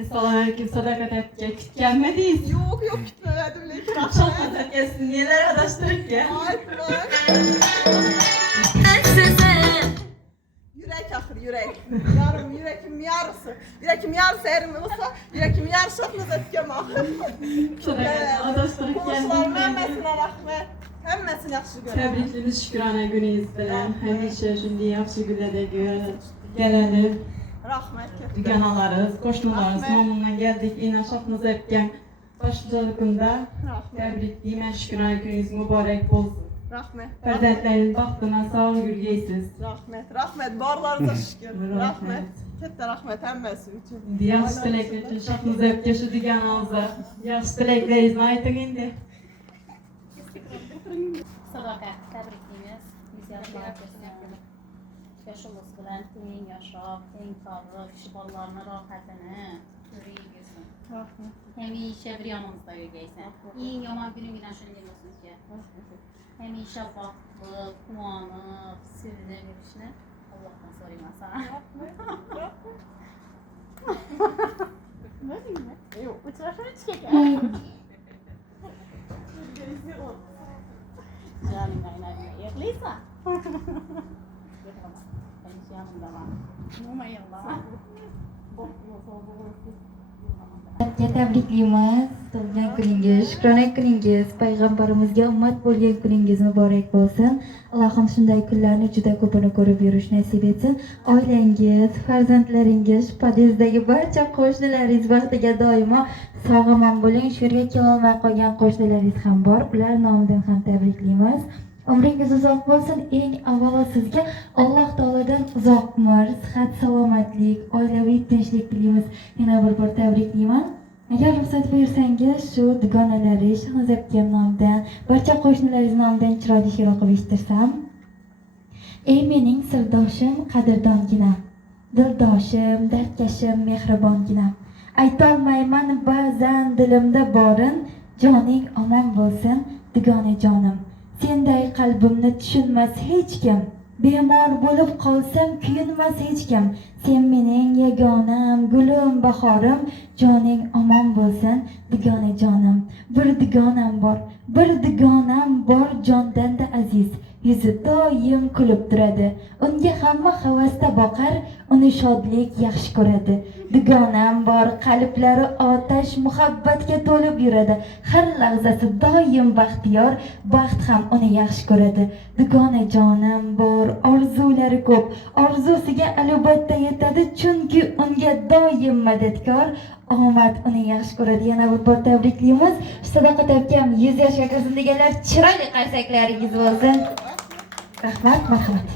Assalomu alaykum Sadakat aka, kutganmidingiz? Yo'q, kutmadim lekin Rahmat aka, sizni nelar adashtiribga? Yürek axir, yürek. Yarım yürekim yarısı. Yürekim yarısı erim olsa, yürekim yarısı atmaz etkem axir. Sadakat adashtirib Dostlarım hemmesine rahmet. Hemmesini yaxşı görürüm. Təbriklimiz Şükrana gününüz bilan. Həmişə shunday yaxshi kunlarda gələni Rahmet. düganalarız, qoşnularız, mamamdan gəldik, ina şahınız etken başçılığında təbrikləymən Şükrana gününüz mübarək olsun. Rahmet. Fərzəndlərin baxtına sağ ol gülgəysiniz. Rahmet. Rahmet. Barlarınıza şükür. Rahmet. Kette rahmet hemmesi için. Yaxşı diləklər üçün şahınız etken şu dügananıza. Yaxşı diləklərinizini aytın indi. Sadakat, təbrikliyimiz. Biz yaşlar göstərilir. Yaşımız bilen teyin yaşap, teyin sağlık, kişi ballarına rahatını, yüreği gülsün. Həmişə bir yanımızda yürgəysən. İyin yaman günün gündən şöyle olsun ki. Həmişə baxtlı, kumanıb, sürünə görüşünü Allah'tan sorayım ben sana. Ne diyeyim mi? Yok, uçurasını çeker. Canım kaynağına yaklıysa. Həmişə yanımda var. Olmayırlar. Tabriklaymiz. Tug'ilgan kuningiz, Shukrona kuningiz, payg'ambarimizga ummat bo'lgan kuningiz muborak bo'lsin. Allohim shunday kunlarni juda ko'pini ko'rib yurish nasib etsin. Oilangiz, farzandlaringiz, podyezdagi barcha qo'shnilaringiz baxtiga doimo sog'-omon bo'ling. Shu yerga kelolmay qolgan qo'shnilaringiz ham bor. Ular nomidan ham tabriklaymiz. Umringiz uzoq bo'lsin. Eng avvalo sizga Alloh taolodan uzoq umr, sihat, salomatlik, oilaviy tinchlik tilaymiz. Yana bir bor tabriklayman. Agar ruxsat bersangiz, shu dugonalari, Shahnoza akam nomidan, barcha qo'shnilaringiz nomidan chiroyli she'r o'qib eshittirsam. Ey mening sirdoshim, qadrdonginam, dildoshim, dardkashim, mehribonginam. Aytolmayman ba'zan dilimda borin, joning omon bo'lsin, dugona jonim. Senday qalbimni tushunmas hech kim. Bemor bo'lib qolsam kuyinmas hech kim. Sen mening yagonam, gulim, bahorim, joning omon bo'lsin, dugona jonim. Bir dugonam bor jondan-da aziz. Yuzi doim kulib turadi. Unga hamma havasda boqar, uni shodlik yaxshi ko'radi. Dugonam bor, qalblari otash, muhabbatga to'lib yuradi. Har lahzasi doim baxtiyor, baxt ham uni yaxshi ko'radi. Dugona jonim bor, orzulari ko'p, orzusiga albatta yetadi, chunki unga doim madadkor. Omad uni yaxshi ko'radi. Yana bir bor tabriklaymiz. Sadoqat akam 100 yoshga kirsin deganlar, chiroyli qarsaklaringiz bo'lsin. Rahmat, marhamat.